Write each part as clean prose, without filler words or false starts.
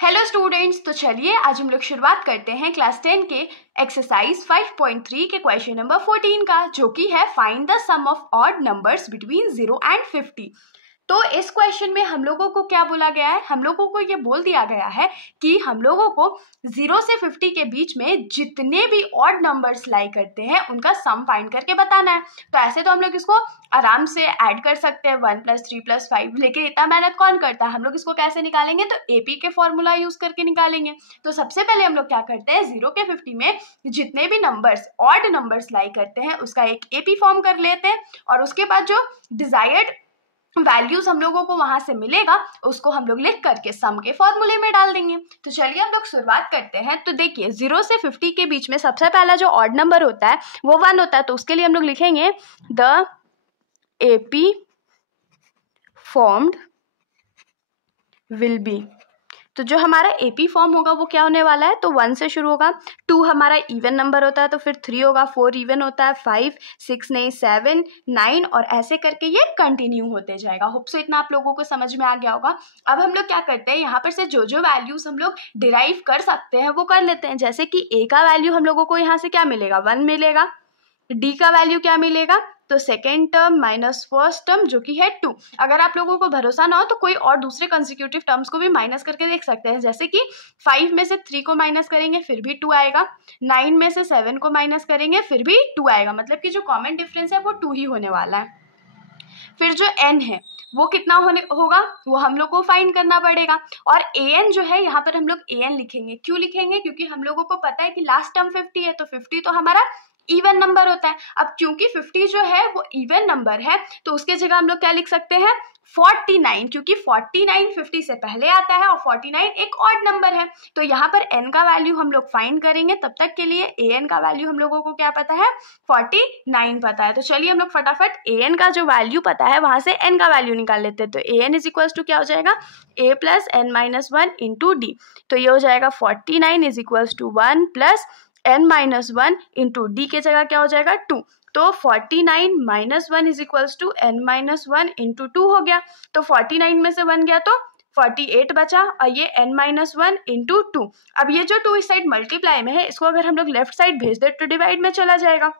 Hello students, तो चलिए आज हम लोग शुरुआत करते हैं क्लास 10 के एक्सरसाइज 5.3 के क्वेश्चन नंबर 14 का, जो कि है find the sum of odd numbers between 0 and 50। तो इस क्वेश्चन में हम लोगों को क्या बोला गया है, हम लोगों को ये बोल दिया गया है कि हम लोगों को 0 से 50 के बीच में जितने भी ऑड नंबर्स लाई करते हैं उनका सम फाइंड करके बताना है। तो ऐसे तो हम लोग इसको आराम से ऐड कर सकते हैं 1 + 3 + 5, लेकिन इतना मेहनत कौन करता है। हम लोग इसको कैसे निकालेंगे, तो एपी के फॉर्मूला यूज करके निकालेंगे। तो सबसे पहले हम लोग क्या करते हैं, 0 के 50 में जितने भी नंबर्स ऑड नंबर्स लाई करते हैं उसका एक एपी फॉर्म कर लेते हैं, और उसके बाद जो डिजायर्ड वैल्यूज हम लोगों को वहां से मिलेगा उसको हम लोग लिख करके सम के फॉर्मूले में डाल देंगे। तो चलिए हम लोग शुरुआत करते हैं। तो देखिए 0 से 50 के बीच में सबसे पहला जो ऑड नंबर होता है वो 1 होता है। तो उसके लिए हम लोग लिखेंगे the AP formed will be. तो जो हमारा एपी फॉर्म होगा वो क्या होने वाला है, तो 1 से शुरू होगा। 2 हमारा इवन नंबर होता है, तो फिर 3 होगा। 4 इवन होता है, 5 6 नहीं 7 9, और ऐसे करके ये कंटिन्यू होते जाएगा। होप सो इतना आप लोगों को समझ में आ गया होगा। अब हम लोग क्या करते हैं, यहाँ पर से जो जो वैल्यूज हम लोग डिराइव कर सकते हैं वो कर लेते हैं। जैसे कि ए का वैल्यू हम लोगों को यहाँ से क्या मिलेगा, 1 मिलेगा। डी का वैल्यू क्या मिलेगा, तो second term minus first term जो कि है 2। अगर आप लोगों को भरोसा ना हो तो कोई और दूसरे कंसेक्यूटिव टर्म्स को भी माइनस करके देख सकते हैं। जैसे कि 5 में से 3 को माइनस करेंगे फिर भी 2 आएगा, 9 में से 7 को माइनस करेंगे फिर भी 2 आएगा। मतलब कि जो कॉमन डिफरेंस है वो 2 ही होने वाला है। फिर जो n है वो कितना होगा वो हम लोग को फाइंड करना पड़ेगा। और an जो है यहाँ पर हम लोग an लिखेंगे। क्यों लिखेंगे, क्योंकि हम लोगों को पता है कि लास्ट टर्म 50 है, तो 50 तो हमारा इवन नंबर होता है। अब क्योंकि 50 जो है वो इवन नंबर है तो उसके जगह हम लोग क्या लिख सकते हैं, 49, क्योंकि 49 50 से पहले आता है और 49 एक ऑड नंबर है। तो यहाँ पर n का वैल्यू हम लोग फाइंड करेंगे। तब तक के लिए an का वैल्यू हम लोगों को क्या पता है, 49 पता है। तो चलिए हम लोग फटाफट an का जो वैल्यू पता है वहां से n का वैल्यू निकाल लेते हैं। तो an इज इक्वल टू क्या हो जाएगा, a + n-1 इंटू डी। तो ये हो जाएगा 49 is equal to 1 + n-1 into D के जगह क्या हो जाएगा 2। तो 49 - 1 is equals to n-1 into 2 हो गया। तो 49 में से 1 गया तो 48 बचा, और ये n-1 इंटू 2। अब ये जो 2 इस साइड मल्टीप्लाई में है इसको अगर हम लोग लेफ्ट साइड भेज दे तो डिवाइड में चला जाएगा।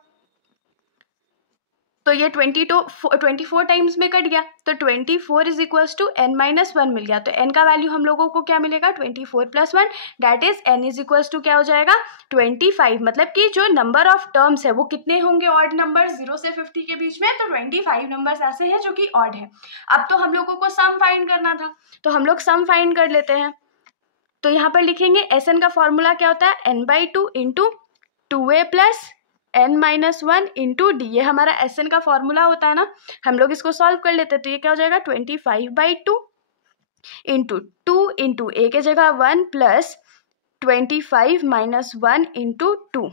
तो ये 24 टाइम्स में कट गया, तो 24 इज इक्वल्स टू n-1 मिल गया। तो n का वैल्यू हम लोगों को क्या मिलेगा, 24 + 1 that is n is equals to क्या हो जाएगा 25। मतलब कि जो नंबर ऑफ टर्म्स है वो कितने होंगे ऑड नंबर 0 से 50 के बीच में, तो 25 नंबर्स ऐसे हैं जो कि ऑड है। अब तो हम लोगों को सम फाइंड करना था, तो हम लोग सम फाइंड कर लेते हैं। तो यहाँ पर लिखेंगे Sn का फॉर्मूला क्या होता है, n/2 into 2a + n-1 into D. ये हमारा Sn का फॉर्मूला होता है ना। हम लोग इसको सॉल्व कर लेते हैं। तो ये क्या हो जाएगा 25/2 इंटू 2 इंटू ए के जगह 1 + 25 - 1 इंटू 2।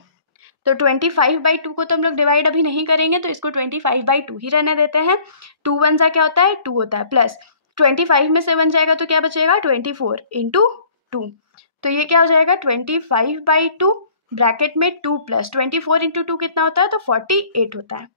तो 25/2 को तो हम लोग डिवाइड अभी नहीं करेंगे, तो इसको 25/2 ही रहने देते हैं। 2 1 सा क्या होता है 2 होता है, प्लस 25 में से 1 जाएगा तो क्या बचेगा 24 इंटू 2। तो ये क्या हो जाएगा 25/2 ब्रैकेट में 2 + 24 इंटू 2 कितना होता है, तो 48 होता है।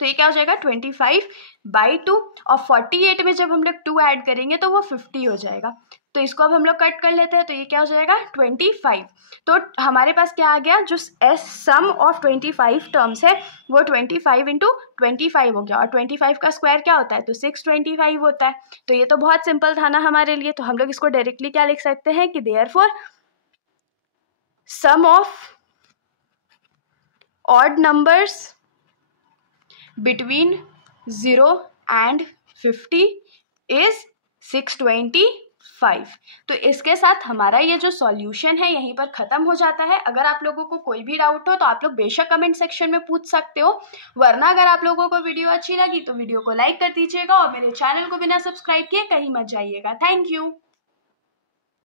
तो ये क्या हो जाएगा 25/2, और 48 में जब हम लोग 2 ऐड करेंगे तो वो 50 हो जाएगा। तो इसको अब हम लोग कट कर लेते हैं। तो ये क्या हो जाएगा 25। तो हमारे पास क्या आ गया, जो सम ऑफ 25 टर्म्स है वो 25 इंटू 25 हो गया, और 25 का स्क्वायर क्या होता है, तो 625 होता है। तो ये तो बहुत सिंपल था ना हमारे लिए। तो हम लोग इसको डायरेक्टली क्या लिख सकते हैं कि therefore sum of odd numbers between 0 and 50 इज 625। तो इसके साथ हमारा ये जो सॉल्यूशन है यहीं पर ख़त्म हो जाता है। अगर आप लोगों को कोई भी डाउट हो तो आप लोग बेशक कमेंट सेक्शन में पूछ सकते हो, वरना अगर आप लोगों को वीडियो अच्छी लगी तो वीडियो को लाइक कर दीजिएगा, और मेरे चैनल को बिना सब्सक्राइब किए कहीं मत जाइएगा। Thank you.